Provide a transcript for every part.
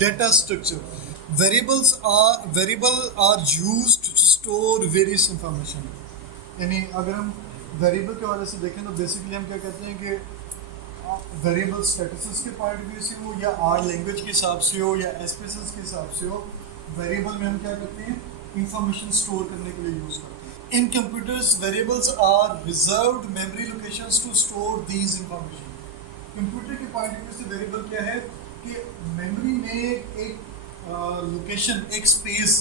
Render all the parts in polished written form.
Data structure. Variable are used to store various information. यानी अगर हम वेरिएबल के वाले से देखें तो बेसिकली हम क्या कहते हैं कि वेरिएबल स्टैटिस्टिक्स के पॉइंट ऑफ व्यू से हो या आर लैंग्वेज के हिसाब से हो या एसपीएसएस के हिसाब से हो, वेरिएबल में हम क्या करते हैं, इंफॉर्मेशन स्टोर करने के लिए यूज़ करते हैं। In computers variables are reserved memory locations to store these information. Computer के पॉइंट ऑफ व्यू से वेरिएबल क्या है कि मेमोरी में एक लोकेशन, एक स्पेस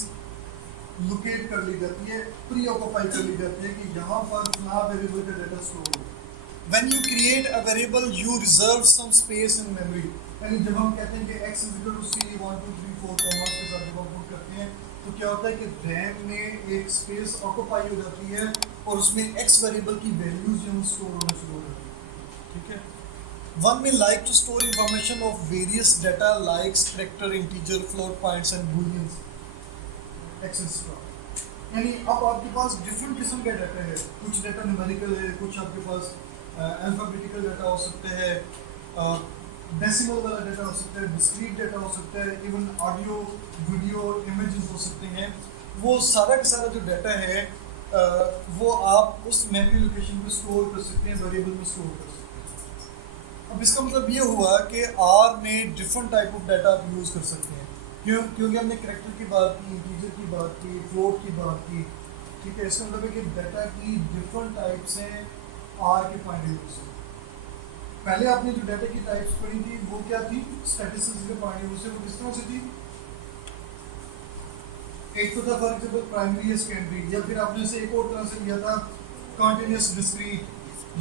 लोकेट कर ली जाती है, प्री ऑक्यूपाई कर ली जाती है कि यहाँ पर ना वेरिएबल का डाटा स्टोर हो। When you create a variable, you reserve some space in memory. यानी जब हम कहते हैं कि x is equal to c 1 2 3 4 commas के साथ जब हम पुट करते हैं तो क्या होता है कि रैम में एक स्पेस ऑक्यूपाई हो जाती है और उसमें x वेरिएबल की वैल्यूज जो स्टोर होना शुरू हो जाती है। ठीक है। One may like to store information of various data like character, integer, float points and booleans, etc. यानी अब आपके पास डिफरेंट किस्म के डाटा है, कुछ डाटा न्यूमेरिकल है, कुछ आपके पास अल्फाबेटिकल डाटा हो सकता है, डेसिमल वाला डाटा हो सकता है, डिस्क्रीट डाटा हो सकता है, इवन ऑडियो, वीडियो, इमेजेस हो सकते हैं। वो सारा का सारा जो डाटा है वो आप उस मेमोरी लोकेशन पे स्टोर कर सकते हैं, वेरिएबल में स्टोर कर सकते हैं। अब इसका मतलब ये हुआ कि आर में डिफरेंट टाइप ऑफ डाटा आप यूज़ कर सकते हैं, क्योंकि हमने कैरेक्टर की बात की, इंटीजर की बात की, फ्लोट की बात की। ठीक है, इसका मतलब है कि डाटा की डिफरेंट टाइप्स हैं आर के पॉइंट ऑफ व्यू से। पहले आपने जो डाटा की टाइप्स पढ़ी थी वो क्या थी, स्टैटिस्टिक्स के पॉइंट ऑफ व्यू से वो किस तरह से थी, एक तो था फॉर एग्जांपल प्राइमरी या सेकेंडरी, या फिर आपने उसे एक और तरह से लिया था कॉन्टिन्यूस डिस्क्रीट,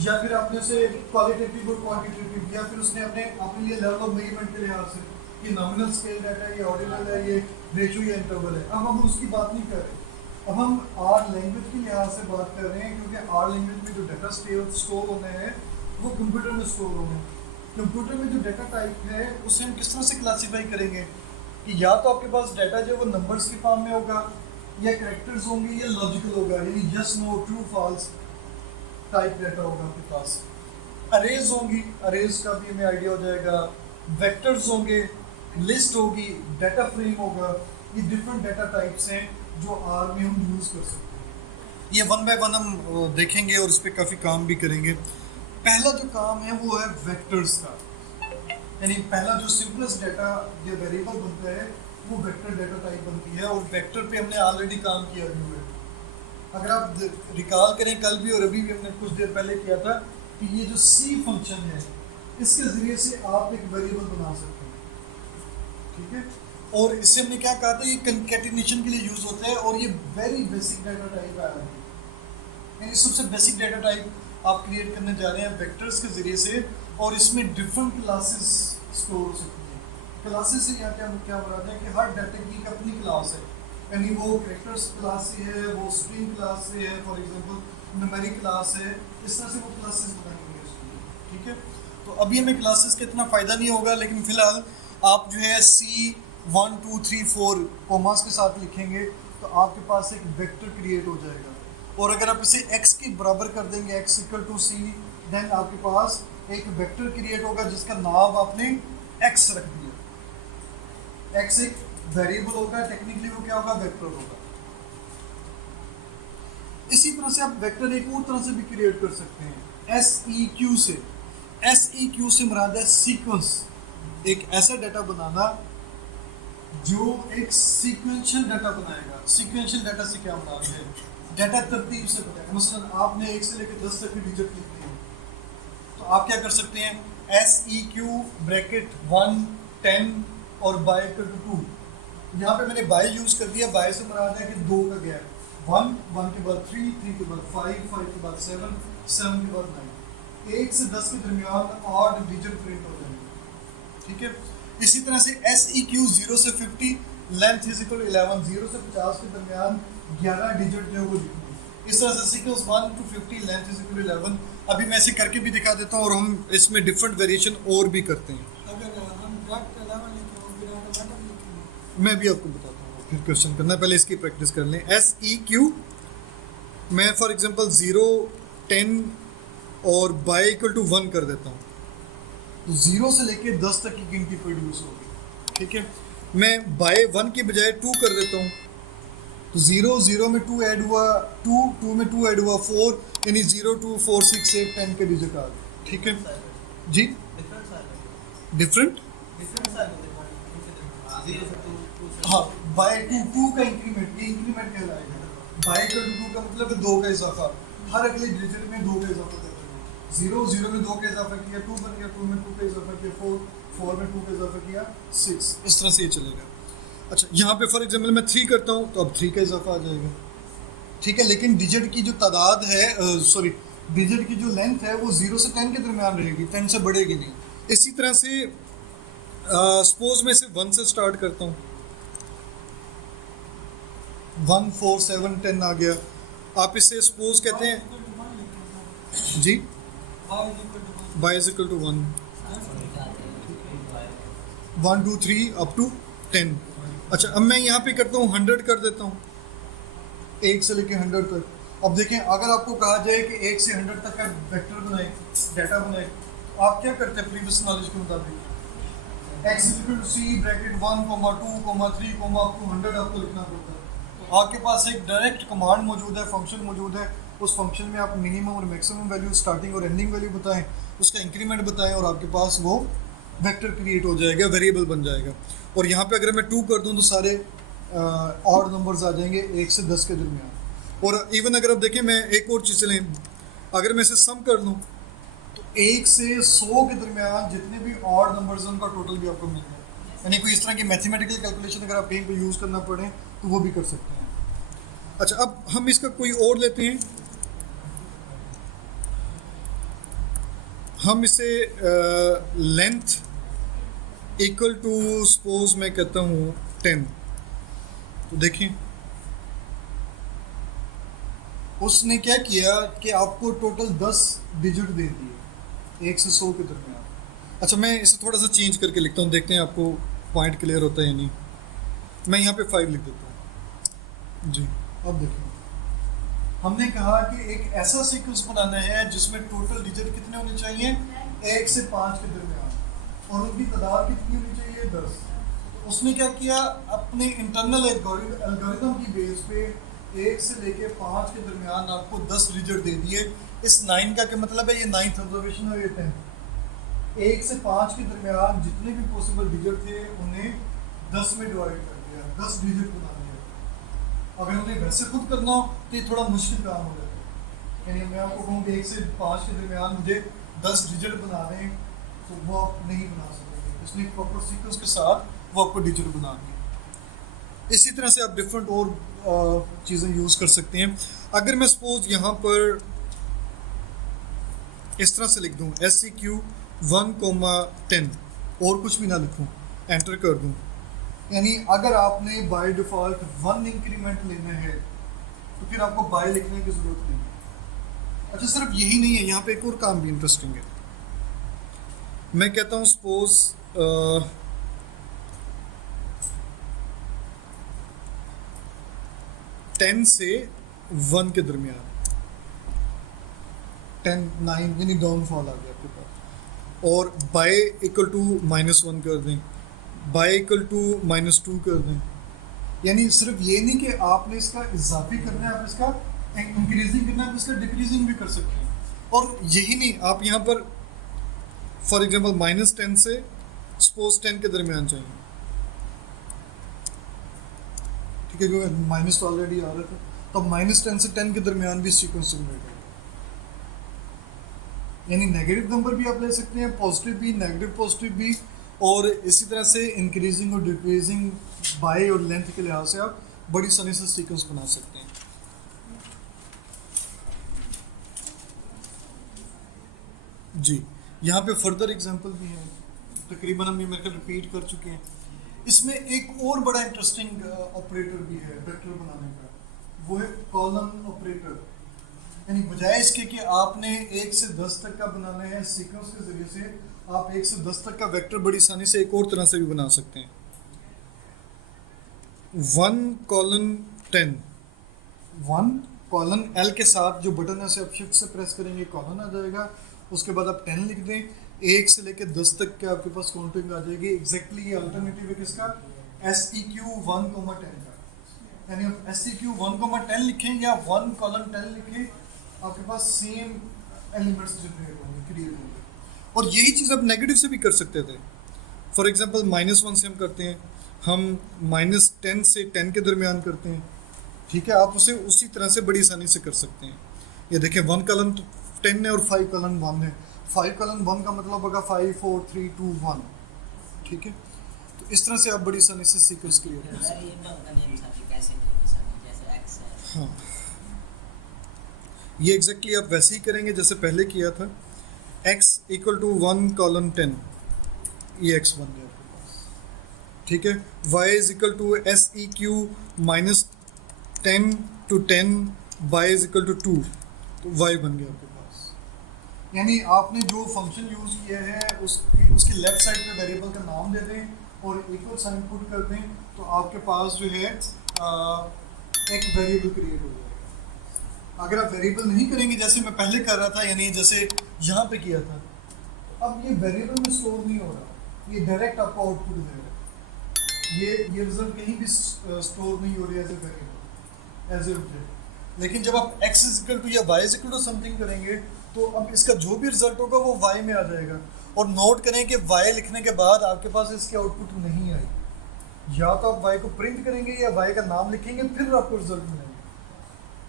या फिर आपने उसे क्वालिटेटिव और क्वांटिटेटिव, या फिर उसने अपने लिए लेवल ऑफ मेजरमेंट के लिहाज से ये नॉमिनल स्केल डाटा है, ये ऑर्डिनल है, ये रेशियो या इंटरवल है। अब हम उसकी बात नहीं कर रहे, अब हम आर लैंग्वेज के लिहाज से बात कर रहे हैं, क्योंकि आर लैंग्वेज में जो डाटा स्टोर होने हैं वो कंप्यूटर में स्टोर होने हैं। कंप्यूटर में जो डाटा टाइप है उसे हम किस तरह से क्लासीफाई करेंगे कि या तो आपके पास डाटा जो है वो नंबर्स के फॉर्म में होगा, या कैरेक्टर्स होंगे, या लॉजिकल होगा, यानी yes no true false type data होगा आपके पास। अरेज होंगी, अरेज का भी हमें आइडिया हो जाएगा, वेक्टर्स होंगे, लिस्ट होगी, डाटा फ्रेम होगा। ये डिफरेंट डाटा टाइप्स हैं जो आर में हम यूज़ कर सकते हैं। ये वन बाय वन हम देखेंगे और इस पर काफ़ी काम भी करेंगे। पहला जो काम है वो है वेक्टर्स का, यानी पहला जो सिंपलेस्ट डाटा जो वेरिएबल बनता है वो वेक्टर डाटा टाइप बनती है, और वेक्टर पे हमने ऑलरेडी काम किया हुआ है। अगर आप रिकॉल करें, कल भी और अभी भी हमने कुछ देर पहले किया था कि ये जो सी फंक्शन है इसके ज़रिए से आप एक वेरिएबल बना सकते हैं। ठीक है, और इससे हमने क्या कहा था, ये कंकैटिनेशन के लिए यूज़ होता है, और ये वेरी बेसिक डाटा टाइप है, यानी सबसे बेसिक डाटा टाइप आप क्रिएट करने जा रहे हैं वेक्टर्स के ज़रिए से, और इसमें डिफरेंट क्लासेस स्टोर हो सकती हैं। क्लासेस से यहाँ क्या मुराद है कि हर डाटा की एक अपनी क्लास है, यानी वो कैरेक्टर्स क्लास से है, वो स्ट्रिंग क्लास से है, फॉर एग्जांपल न्यूमेरिक क्लास है, इस तरह से वो क्लासेस बनाएंगे उसमें। ठीक है, तो अभी हमें क्लासेस का इतना फ़ायदा नहीं होगा, लेकिन फ़िलहाल आप जो है C 1 2 3 4 कॉमास के साथ लिखेंगे तो आपके पास एक वेक्टर क्रिएट हो जाएगा, और अगर आप इसे x के बराबर कर देंगे, x equal to c, then आपके पास एक वेक्टर क्रिएट होगा जिसका नाम आपने x रख दिया। x एक वेरिएबल होगा, टेक्निकली वो क्या होगा, वेक्टर होगा। इसी तरह से आप वेक्टर एक और तरह से भी क्रिएट कर सकते हैं, SEQ से। SEQ से मुराद है सीक्वेंस, एक ऐसा डाटा बनाना जो एक सीक्वेंशियल डाटा बनाएगा। सीक्वेंशियल डाटा से क्या मुराद है, डाटा तरतीब से बताएगा। मसलन आपने 1 से लेकर 10 तक की डिजिट लिखनी है, तो आप क्या कर सकते हैं, SEQ ब्रैकेट 1 10 और बाय इक्वल टू 2। यहाँ पे मैंने बाय यूज़ कर दिया, बाय से मुराद है कि 2 का गैप, 1 1 के बाद 3 3 के बाद 5 5 के बाद 7 7 के बाद 9, 1 से 10 के दरमियान ऑड डिजिट प्रिंट हो जाएंगे। ठीक है, इसी तरह से SEQ 0 से 50 लेंथ इज इक्वल 11, 0 से 50 के दरमियान 11 डिजिट जो है वो लिखनी है। इस तरह से sequence 1 to 50 length is equal 11। अभी मैं ऐसे करके भी दिखा देता हूँ, और हम इसमें डिफरेंट वेरिएशन और भी करते हैं। मैं भी आपको बताता हूँ, फिर क्वेश्चन करना, पहले इसकी प्रैक्टिस कर लें। SEQ मैं फॉर एग्जांपल 0 10 और बाय इक्वल टू 1 कर देता हूँ, तो 0 से लेके 10 तक की गिनती प्रोड्यूस होगी। ठीक है, मैं बाय 1 की बजाय 2 कर देता हूँ, तो 0 0 में 2 ऐड हुआ, 2 2 में 2 ऐड हुआ 4, यानी 0 2 4 6 8 10 के डिजिट आ गए। ठीक है जी, डिफरेंट। हाँ, बाय 2 2 का इंक्रीमेंट, ये इंक्रीमेंट कहलाएगा। बाय का 2 का मतलब है 2 का इजाफा, हर अगले डिजिट में 2 का इजाफा करते हैं। 0 0 में 2 का इजाफा किया 2 बन गया, 2 में 2 का इजाफा किया 4, 4 में 2 का इजाफा किया 6, इस तरह से ये चलेगा। अच्छा, यहाँ पे फॉर एग्जांपल मैं 3 करता हूँ तो अब 3 का इजाफा आ जाएगा। ठीक है, लेकिन डिजिट की जो तादाद है, सॉरी, डिजिट की जो लेंथ है वो 0 से 10 के दरमियान रहेगी, 10 से बढ़ेगी नहीं। इसी तरह से सपोज मैं इसे 1 से स्टार्ट करता हूँ, 1 4 7 10 आ गया। आप इसे सपोज कहते हैं जी, y is equal to 1 1 2 3 up to 10। अच्छा, अब मैं यहाँ पे करता हूँ 100 कर देता हूँ, 1 से लेके 100 तक। अब देखें, अगर आपको कहा जाए कि 1 से 100 तक का वेक्टर बनाए, डाटा बनाए, तो आप क्या करते हैं प्रीवियस नॉलेज के मुताबिक? x equal to c bracket 1 2 3 up to 100 आपको लिखना पड़ता है। आपके पास एक डायरेक्ट कमांड मौजूद है, फंक्शन मौजूद है, उस फंक्शन में आप मिनिमम और मैक्सिमम वैल्यू, स्टार्टिंग और एंडिंग वैल्यू बताएं, उसका इंक्रीमेंट बताएं, और आपके पास वो वेक्टर क्रिएट हो जाएगा, वेरिएबल बन जाएगा। और यहाँ पे अगर मैं 2 कर दूँ तो सारे ऑड नंबर्स आ जाएंगे 1 से 10 के दरमियान। और इवन अगर आप देखें, मैं एक और चीज़ चलें, अगर मैं इसे सम कर लूँ तो 1 से 100 के दरमियान जितने भी ऑड नंबर्स हैं उनका टोटल भी आपको मिल जाए। यानी कोई इस तरह की मैथमेटिकल कैलकुलेशन अगर आप कहीं पे यूज़ करना पड़े तो वो भी कर सकते हैं। अच्छा, अब हम इसका कोई और लेते हैं, हम इसे लेंथ इक्वल टू सपोज मैं कहता हूँ 10। तो देखें उसने क्या किया कि आपको टोटल 10 डिजिट दे दिए 1 से 100 के दरमियान। अच्छा, मैं इसे थोड़ा सा चेंज करके लिखता हूँ, देखते हैं आपको पॉइंट क्लियर होता है या नहीं। मैं यहाँ पे 5 लिख देता हूँ जी। अब देखिए, हमने कहा कि एक ऐसा सीक्वेंस बनाना है जिसमें टोटल डिजिट कितने होने चाहिए, 1 से 5 के दरमियान, और उनकी तादाद कितनी होनी चाहिए, 10। उसने क्या किया, अपने इंटरनल एल्गोरिथम की बेस पे 1 से लेके 5 के दरमियान आपको 10 डिजिट दे दिए। इस 9 का क्या मतलब है, ये 9th ऑब्जर्वेशन है, ये 10। 1 से 5 के दरमियान जितने भी पॉसिबल डिजिट थे उन्हें 10 में डिवाइड कर दिया, 10 डिजिट बना दिया। अगर उन्हें वैसे खुद करना हो तो ये थोड़ा मुश्किल काम हो जाता है। यानी मैं आपको कहूँ कि 1 से 5 के दरमियान मुझे 10 डिजिट बना दें तो वो आप नहीं बना सकते, इसलिए प्रॉपर सीक्वेंस के साथ वो आपको डिजिट बना दें। इसी तरह से आप डिफरेंट और चीज़ें यूज़ कर सकते हैं। अगर मैं सपोज यहाँ पर इस तरह से लिख दूँ SEQ 1,10 और कुछ भी ना लिखूँ, एंटर कर दूँ, यानी अगर आपने बाय डिफ़ॉल्ट 1 इंक्रीमेंट लेना है तो फिर आपको बाय लिखने की ज़रूरत नहीं। अच्छा, सिर्फ यही नहीं है, यहाँ पे एक और काम भी इंटरेस्टिंग है। मैं कहता हूँ सपोज 10 से 1 के दरमियान, 10 9 यानी डाउनफॉल आ गया आपके पास, और बाय इक्वल टू -1 कर दें, बाय इक्वल टू -2 कर दें। यानी सिर्फ ये नहीं कि आपने इसका इजाफी करना है, आप इसका इंक्रीजिंग करना है, आप इसका डिक्रीजिंग भी कर सकते हैं। और यही नहीं, आप यहाँ पर फॉर एग्जांपल -10 से सपोज 10 के दरमियान चाहिए, ठीक है, क्योंकि माइनस तो ऑलरेडी आ रहा था, तो -10 से 10 के दरमियान भी सीक्वेंस जनरेट होगा। यानी नेगेटिव नंबर भी आप ले सकते हैं, पॉजिटिव भी, नेगेटिव पॉजिटिव भी, और इसी तरह से इंक्रीजिंग और डिक्रीजिंग बाय और लेंथ के लिहाज से आप बड़ी आसानी से सीक्वेंस बना सकते हैं। जी, यहाँ पे फर्दर एग्जांपल भी है, तकरीबन हम ये मेरे ख्याल रिपीट कर चुके हैं। इसमें एक और बड़ा इंटरेस्टिंग ऑपरेटर भी है वेक्टर बनाने का, वो है कॉलम ऑपरेटर। यानी बजाय इसके कि आपने 1 से 10 तक का बनाना है, सीक्वेंस के जरिए से आप 1 से 10 तक का वेक्टर बड़ी आसानी से एक और तरह से भी बना सकते हैं। 1:10, 1:L के साथ जो बटन है उसे आप शिफ्ट से प्रेस करेंगे, कॉलन आ जाएगा। उसके बाद आप 10 लिख दें, 1 से लेकर 10 तक के आपके पास काउंटिंग आ जाएगी। एग्जैक्टली ये अल्टरनेटिव है किसका, SEQ1,10 का, यानी आप SEQ1,10 लिखें या 1:10 लिखें, आपके पास सेम एलिमेंट्स जनरेट होंगे, क्रिएट होंगे। और यही चीज़ आप नेगेटिव से भी कर सकते थे। फॉर एग्जांपल -1 से हम करते हैं, हम -10 से 10 के दरमियान करते हैं, ठीक है। आप उसे उसी तरह से बड़ी आसानी से कर सकते हैं। ये देखें 1 तो 10 है और 5 1 है। 5 का मतलब होगा 5 4 3 2 1, ठीक है। तो इस तरह से आप बड़ी आसानी से सीक्वेंस क्रिएट कर सकते हैं। हाँ, ये एग्जैक्टली आप वैसे ही करेंगे जैसे पहले किया था। x = 1:10, ये x बन गया आपके पास, ठीक है। y = SEQ -10 to 10, y = 2, तो y बन गया आपके पास। यानी आपने जो फंक्शन यूज़ किया है उसकी लेफ्ट साइड पे वेरिएबल का नाम दे दें और इक्वल साइन पुट कर दें, तो आपके पास जो है एक वेरिएबल क्रिएट हो जाएगा। अगर आप वेरिएबल नहीं करेंगे जैसे मैं पहले कर रहा था, यानी जैसे यहाँ पे किया था, अब ये वेरिएबल में स्टोर नहीं हो रहा, ये डायरेक्ट आपको आउटपुट देगा। ये रिजल्ट कहीं भी स्टोर नहीं हो रही as a variable, as a object. लेकिन जब आप x = या y = समथिंग करेंगे, तो अब इसका जो भी रिजल्ट होगा वो y में आ जाएगा। और नोट करें कि y लिखने के बाद आपके पास इसकी आउटपुट नहीं आई, या तो आप y को प्रिंट करेंगे या y का नाम लिखेंगे, फिर आपको रिजल्ट मिलेगा।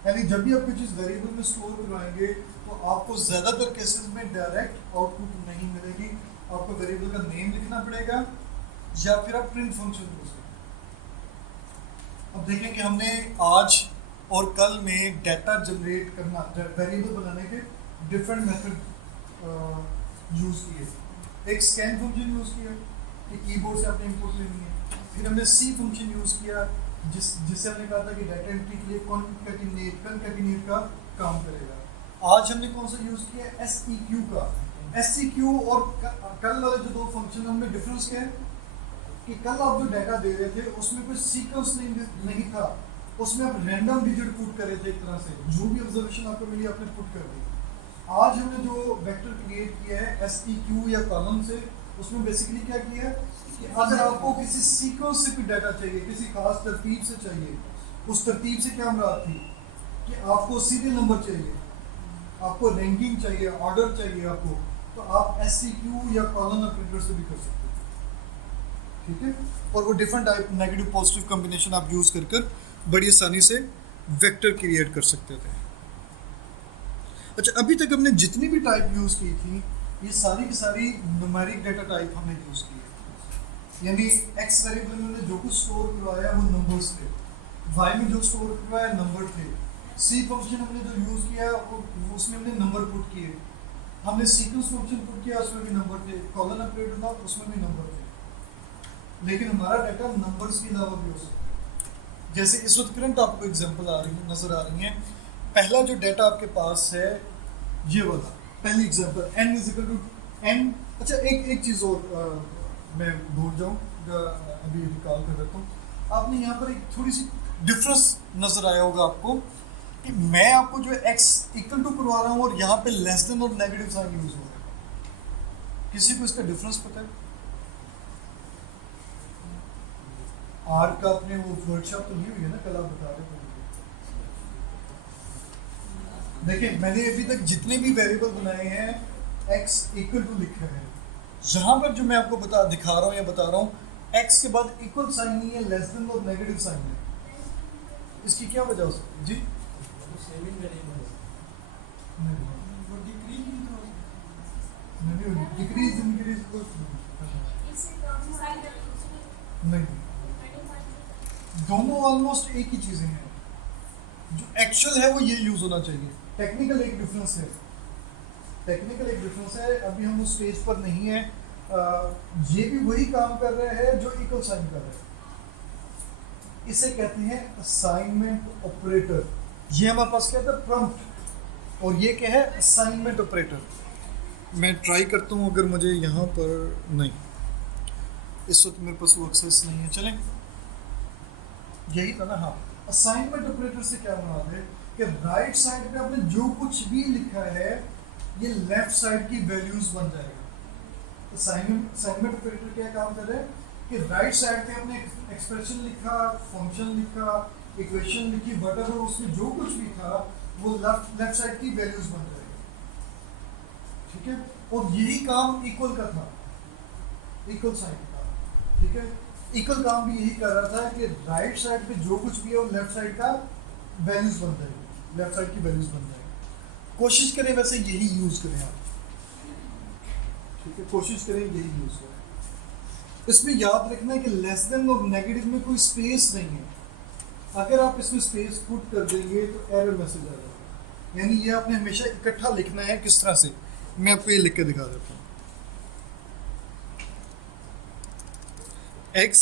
यानी जब भी आप कोई चीज़ वेरिएबल में स्टोर करवाएंगे तो आपको ज़्यादातर केसेस में डायरेक्ट आउटपुट नहीं मिलेगी, आपको वेरिएबल का नेम लिखना पड़ेगा या फिर आप प्रिंट फंक्शन यूज करें। अब देखें कि हमने आज और कल में डाटा जनरेट करना, वेरिएबल बनाने के डिफरेंट मेथड यूज़ किए। एक स्कैन फंक्शन यूज़ किया कि कीबोर्ड से आपने इनपुट लेनी है, फिर हमने सी फंक्शन यूज़ किया जिससे हमने कहा था कि डाटा एंट्री के लिए कॉन्कैटिनेट का काम करेगा। आज हमने कौन सा यूज़ किया? SEQ का। SEQ और कल वाले जो दो फंक्शन उनमें डिफरेंस क्या है कि कल आप जो डाटा दे रहे थे उसमें कोई सीक्वेंस नहीं था, उसमें आप रैंडम डिजिट पुट कर रहे थे, एक तरह से जो भी ऑब्जर्वेशन आपको मिली आपने पुट कर दी। आज हमने जो वेक्टर क्रिएट किया है SEQ या कॉलम से, उसमें बेसिकली क्या किया है कि अगर आपको किसी सीक्वेंस से कोई डाटा चाहिए, किसी खास तरतीब से चाहिए, उस तरतीब से क्या मुराद थी कि आपको सीरियल नंबर चाहिए, आपको रैंकिंग चाहिए, ऑर्डर चाहिए आपको, तो आप SEQ या कॉलम ऑपरेटर से भी कर सकते हैं, ठीक है। और वो different type negative positive combination आप यूज़ कर बड़ी आसानी से वेक्टर क्रिएट कर सकते थे। अच्छा, अभी तक हमने जितनी भी टाइप यूज़ की थी, ये सारी की सारी न्यूमेरिक डाटा टाइप हमने यूज़ की है। यानी एक्स वेरिएबल में हमने जो कुछ स्टोर करवाया वो नंबर्स थे, वाई में जो स्टोर करवाया नंबर थे, सी फंक्शन हमने जो यूज़ किया उसमें हमने नंबर पुट किए, हमने सीक्वेंस फंक्शन पुट किया उसमें भी नंबर थे, कॉलन ऑपरेटर था उसमें भी नंबर थे। लेकिन हमारा डाटा नंबर्स के अलावा भी हो सकता है। जैसे इस वक्त करंट आपको एग्जांपल आ रही है, नज़र आ रही है। पहला जो डाटा आपके पास है ये वाला, पहली एग्जांपल n=n। अच्छा, एक चीज़ और मैं भूल जाऊँ, अभी रिकॉल कर देता हूँ। आपने यहाँ पर एक थोड़ी सी डिफरेंस नज़र आया होगा आपको कि मैं आपको जो x = करवा रहा हूँ और यहाँ पे लेस देन और नेगेटिव साइन यूज हो रहा है। किसी को इसका डिफरेंस पता है? आर का अपने वो वर्कशॉप तो ली हुई है ना, कल आप बता रहे थे। देखिए, मैंने अभी तक जितने भी वेरिएबल बनाए हैं x = लिखा है। यहाँ पर जो मैं आपको दिखा रहा हूँ या बता रहा हूँ, x के बाद इक्वल साइन नहीं है, लेस देन और नेगेटिव साइन है। इसकी क्या वजह हो सकती है जी? डिक्रीज इंक्रीज नहीं, दोनों ऑलमोस्ट एक ही चीजें हैं। जो एक्चुअल है वो ये यूज होना चाहिए। टेक्निकल एक डिफरेंस है, अभी हम उस स्टेज पर नहीं है। ये भी वही काम कर रहे हैं जो इक्वल साइन कर रहे हैं। इसे कहते हैं असाइनमेंट ऑपरेटर। ये हमारे पास क्या था? प्रॉम्प्ट। और ये क्या है? Assignment operator. मैं ट्राई करता हूँ, अगर मुझे यहाँ पर नहीं, इस वक्त मेरे पास वो एक्सेस नहीं है। चलें, यही था ना। हाँ, असाइनमेंट ऑपरेटर से क्या मुराद है कि राइट साइड पे आपने जो कुछ भी लिखा है ये लेफ्ट साइड की वैल्यूज बन जाएगा। असाइनमेंट ऑपरेटर क्या काम कर रहा है कि राइट साइड पे हमने एक्सप्रेशन लिखा, फंक्शन लिखा, इक्वेशन लिखी, वट उसमें जो कुछ भी था वो लेफ्ट साइड की वैल्यूज बन जाएगी, ठीक है। और यही काम इक्वल का था, इक्वल साइन का, ठीक है। इक्वल काम भी यही कर रहा था कि राइट साइड पे जो कुछ भी है वो लेफ्ट साइड का वैल्यूज बन जाएगी, लेफ्ट साइड की वैल्यूज बन जाएगी। कोशिश करें वैसे यही यूज करें आप, ठीक है, कोशिश करें यही यूज करें। इसमें याद रखना है कि लेस देन और नेगेटिव में कोई स्पेस नहीं है, अगर आप इसमें स्पेस पुट कर देंगे तो एरर मैसेज आ जाएगा। यानी ये आपने हमेशा इकट्ठा लिखना है। किस तरह से, मैं आपको ये लिख के दिखा देता हूँ। x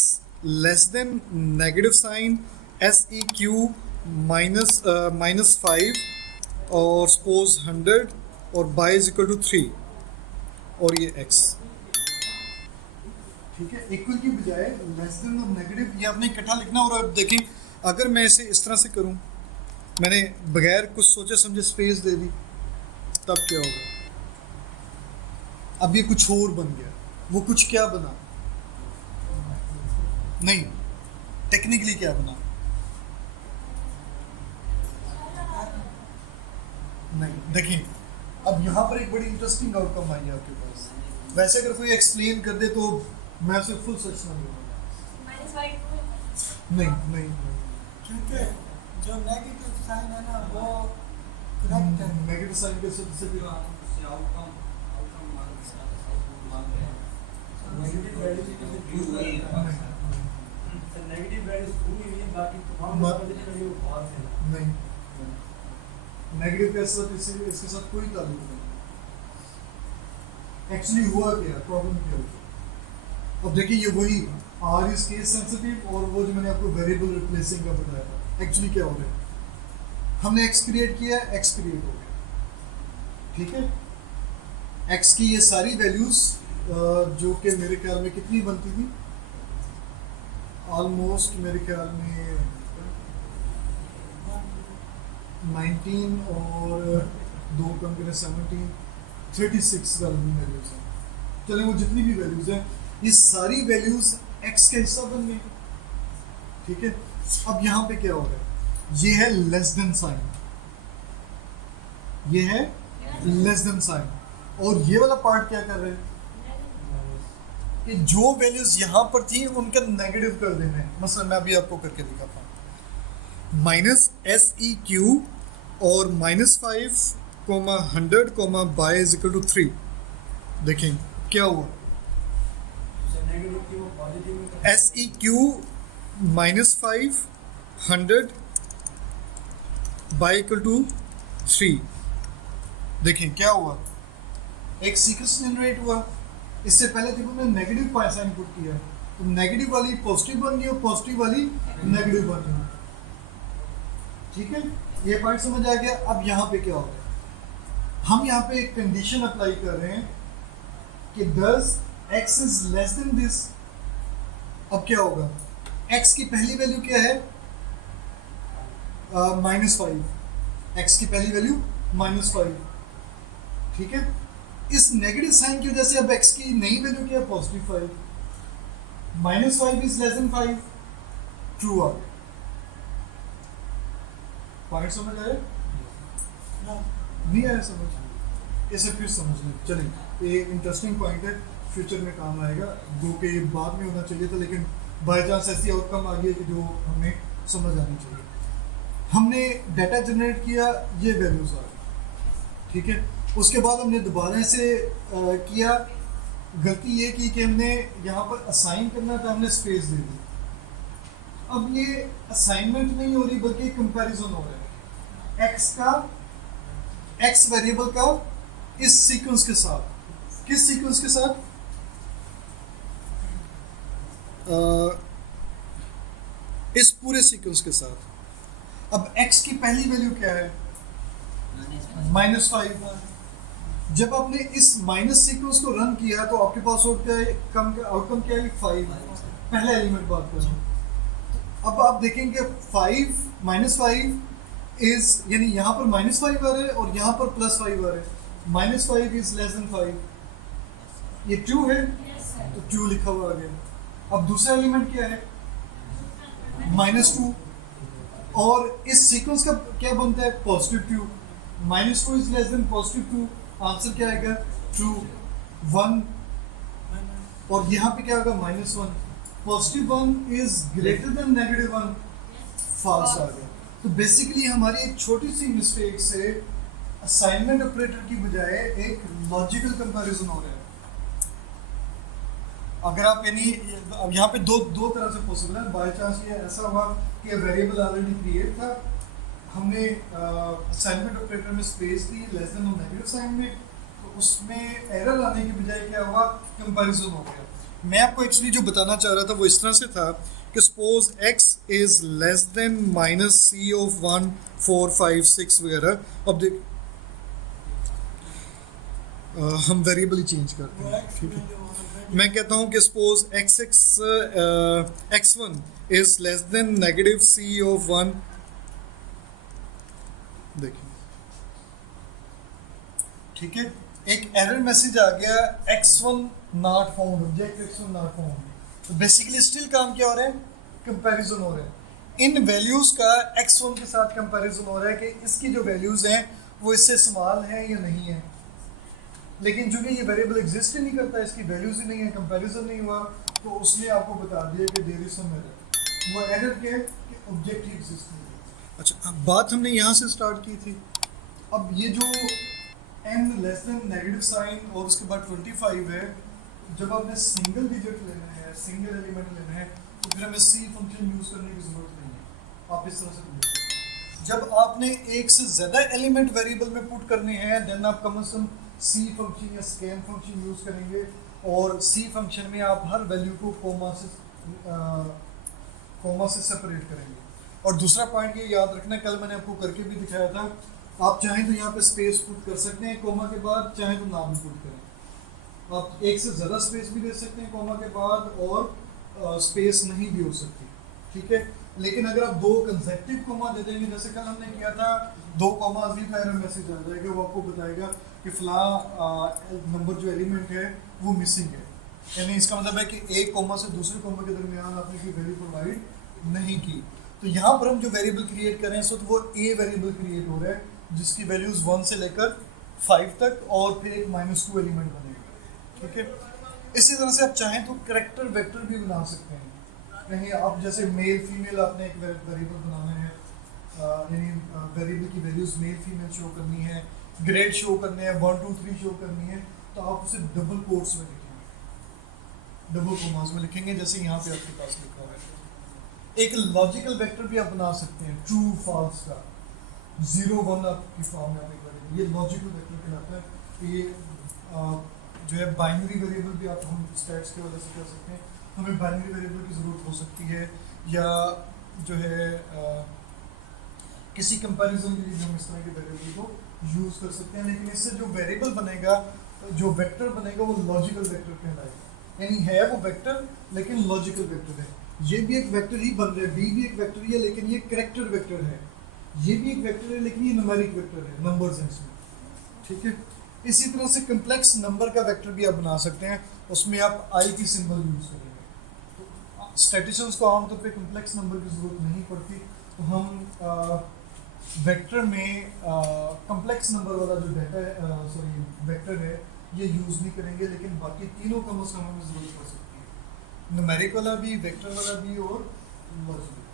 less than negative sign SEQ minus 5 और सपोज 100 और y इज इक्वल टू 3 और ये x, ठीक है। इक्वल की बजाय लेस देन और नेगेटिव ये आपने इकट्ठा लिखना। और अब देखें, अगर मैं इसे इस तरह से करूं, मैंने बगैर कुछ सोचे समझे स्पेस दे दी, तब क्या होगा? अब ये कुछ और बन गया। वो कुछ क्या बना? नहीं, टेक्निकली क्या बना? नहीं। देखिए, अब यहाँ पर एक बड़ी इंटरेस्टिंग आउटकम आई है आपके पास। वैसे अगर कोई एक्सप्लेन कर दे तो मैं उसे फुल सच समझूंगा। नहीं नहीं, क्योंकि जो नेगेटिव साइन है ना वो करेक्ट है। नेगेटिव साइन के से भी outcome negative value negative value पूरी नहीं, बाकी तमाम वैल्यू बहुत है। नहीं, नेगेटिव के साथ इसके साथ कोई ताल्लुक नहीं। एक्चुअली हुआ क्या, प्रॉब्लम क्या हुई? अब देखिए, ये वही आर इज केस सेंसिटिव और वो जो मैंने आपको वेरिएबल रिप्लेसिंग का बताया था। एक्चुअली क्या हो रहा है, हमने एक्स क्रिएट किया, एक्स क्रिएट हो गया, ठीक है। एक्स की ये सारी वैल्यूज जो कि मेरे ख्याल में कितनी बनती थी, ऑलमोस्ट मेरे ख्याल में 19 और 2 कम करें 17, 36 वैल्यूज हैं। चलिए, वो जितनी भी वैल्यूज हैं, ये सारी वैल्यूज x का हिस्सा बन गई, ठीक है। अब यहाँ पे क्या हो रहा है, ये है लेस देन साइन, ये है लेस देन साइन, और ये वाला पार्ट क्या कर रहे हैं कि जो वैल्यूज यहाँ पर थी उनका नेगेटिव कर देना है। मसलन मैं अभी आपको करके दिखाता हूँ। माइनस SEQ और -5, 100, y इज इक्वल टू 3। देखें क्या हुआ, SEQ -5, 100, y इक्वल टू 3। देखें क्या हुआ, एक सीक्वेंस जनरेट हुआ। इससे पहले जब हमने नेगेटिव पाई साइन पुट किया तो नेगेटिव वाली पॉजिटिव बन गई और पॉजिटिव वाली नेगेटिव बन गई, ठीक है। ये पॉइंट समझ आ गया। अब यहाँ पे क्या होगा, हम यहाँ पे एक कंडीशन अप्लाई कर रहे हैं कि does x is less then this. अब क्या होगा, x की पहली वैल्यू क्या है, -5। x की पहली वैल्यू -5, ठीक है। इस नेगेटिव साइन की वजह से अब x की नई वैल्यू क्या है, +5। -5 इज लेस देन 5, ट्रू आ। पॉइंट समझ आया? नहीं आया समझ? इसे फिर समझ लें। चलिए, ये इंटरेस्टिंग पॉइंट है, फ्यूचर में काम आएगा। दो के बाद में होना चाहिए था, लेकिन बाई चांस ऐसी आउटकम आ गई कि जो हमें समझ आनी चाहिए। हमने डाटा जनरेट किया, ये वैल्यूज आ गई, ठीक है। उसके बाद हमने दोबारा से किया, गलती ये की कि हमने यहाँ पर असाइन करना था, हमने स्पेस दे दी। अब ये असाइनमेंट नहीं हो रही बल्कि कंपैरिजन हो रहा है एक्स का, एक्स वेरिएबल का इस सीक्वेंस के साथ। किस सीक्वेंस के साथ? इस पूरे सीक्वेंस के साथ। अब x की पहली वैल्यू क्या है, -5। जब आपने इस माइनस सीक्वेंस को रन किया तो आपके पास आउटकम क्या है, 5। पहला एलिमेंट बात कर रहा हूँ। अब आप देखेंगे 5 -5 इज, यानी यहाँ पर -5 आ रहा है और यहाँ पर +5 आ रहा है। -5 इज लेस देन 5, ये ट्रू है, तो ट्रू लिखा हुआ आ गया। अब दूसरा एलिमेंट क्या है, -2, और इस सीक्वेंस का क्या बनता है, +2, -2 इज लेस देन +2, आंसर क्या आएगा, ट्रू, 1, और यहाँ पे क्या होगा, -1, +1 इज ग्रेटर देन -1, फॉल्स आ गया। तो बेसिकली हमारी एक छोटी सी मिस्टेक से असाइनमेंट ऑपरेटर की बजाय एक लॉजिकल कंपैरिजन हो रहा है। अगर आप यानी अब यहाँ पे दो तरह से पॉसिबल है, बाय चांस ये ऐसा हुआ कि वेरिएबल ऑलरेडी क्रिएट था, हमने असाइनमेंट ऑपरेटर में स्पेस दी लेस देन और नेगेटिव साइन में, तो उसमें एरर आने की बजाय क्या हुआ, कंपैरिजन हो गया। मैं आपको एक्चुअली जो बताना चाह रहा था वो इस तरह से था कि suppose x is less then -c of 1 4 5 6 वगैरह। अब देख हम वेरिएबल ही चेंज करते हैं, ठीक है। मैं कहता हूँ कि suppose x1 is less then -c of 1, देखिए ठीक है, एक एरर मैसेज आ गया, x1 not found, object x1 not found. तो बेसिकली स्टिल काम क्या हो रहा है, कंपैरिजन हो रहा है। इन वैल्यूज का x1 के साथ कंपैरिजन हो रहा है कि इसकी जो वैल्यूज हैं वो इससे स्मॉल है या नहीं है, लेकिन चूंकि ये वेरिएबल एग्जिस्ट ही नहीं करता, इसकी वैल्यूज ही नहीं है, कंपैरिजन नहीं हुआ, तो उसने आपको बता दिया कि देयर इज सम एरर। वो एरर क्या है कि ऑब्जेक्ट ही एग्जिस्ट नहीं है। अच्छा, अब बात हमने यहाँ से स्टार्ट की थी। अब ये जो n less than negative sign और उसके बाद 25 है, जब आपने सिंगल डिजिट लेना है, सिंगल एलिमेंट लेना है, तो फिर हमें सी फंक्शन यूज करने की जरूरत नहीं है। आप इस तरह से देखिए, जब आपने एक से ज्यादा एलिमेंट वेरिएबल में पुट करने हैं, देन आप कम से कम सी फंक्शन या स्कैन फंक्शन यूज करेंगे, और सी फंक्शन में आप हर वैल्यू को कोमा से सेपरेट करेंगे। और दूसरा पॉइंट ये याद रखना, कल मैंने आपको करके भी दिखाया था, आप चाहें तो यहाँ पे स्पेस पुट कर सकते हैं कोमा के बाद, चाहें तो ना भी पुट करें। आप एक से ज़्यादा स्पेस भी दे सकते हैं कोमा के बाद, और स्पेस नहीं भी हो सकती, ठीक है। लेकिन अगर आप 2 कंसेक्टिव कोमा दे देंगे, जैसे कल हमने किया था, 2 कोमास भी का एरर मैसेज आ जाएगा, वो आपको बताएगा कि फला नंबर जो एलिमेंट है वो मिसिंग है, यानी इसका मतलब है कि एक कोमा से दूसरे कोमा के दरमियान आपने कोई वैल्यू प्रोवाइड नहीं की। तो यहाँ पर हम जो वेरिएबल क्रिएट कर रहे हैं, इस वक्त वो ए वेरिएबल क्रिएट हो रहा है, जिसकी वैल्यूज 1 से लेकर 5 तक, और फिर एक -2 एलिमेंट बनेगा, ठीक है। इसी तरह से आप चाहें तो कैरेक्टर वेक्टर भी बना सकते हैं, यानी आप जैसे मेल फीमेल आपने एक वेरिएबल बनाना है, यानी वेरिएबल की वैल्यूज मेल फीमेल शो करनी है, ग्रेड शो करने हैं, 1 2 3 शो करनी है, तो आप उसे डबल कोट्स में लिखेंगे, डबल कोमास में लिखेंगे, जैसे यहाँ पे आपके पास लिखा हुआ है। एक लॉजिकल वेक्टर भी आप बना सकते हैं, ट्रू फॉल्स का, 0 1 आपकी फॉर्म में आने वाली, ये लॉजिकल वेक्टर कहलाता है। ये जो है बाइनरी वेरिएबल भी आप हम स्टैट्स की वजह से कर सकते हैं, हमें बाइनरी वेरिएबल की ज़रूरत हो सकती है, या जो है किसी कंपैरिजन के लिए हम इस तरह के वेरिएबल को यूज़ कर सकते हैं। लेकिन इससे जो वेरिएबल बनेगा, जो वेक्टर बनेगा, वो लॉजिकल वेक्टर कहलाएगा, यानी है वो वेक्टर लेकिन लॉजिकल वेक्टर है। ये भी एक वेक्टर ही बन रहा है, बी भी एक वेक्टर ही है, लेकिन ये कैरेक्टर वेक्टर है, ये भी एक वेक्टर है, लेकिन ये न्यूमेरिक वेक्टर है, नंबर्स हैं इसमें, ठीक है। इसी तरह से कम्प्लेक्स नंबर का वेक्टर भी आप बना सकते हैं, उसमें आप आई की सिंबल यूज़ करेंगे। तो स्टैटिशियंस को आमतौर पे कम्प्लेक्स नंबर की ज़रूरत नहीं पड़ती, तो हम वेक्टर में कम्प्लेक्स नंबर वाला जो डाटा है, सॉरी वेक्टर है, ये यूज़ नहीं करेंगे, लेकिन बाकी तीनों कम से कम हमें ज़रूरत पड़ सकती है, न्यूमेरिक वाला भी, वेक्टर वाला भी, और लॉजिकल।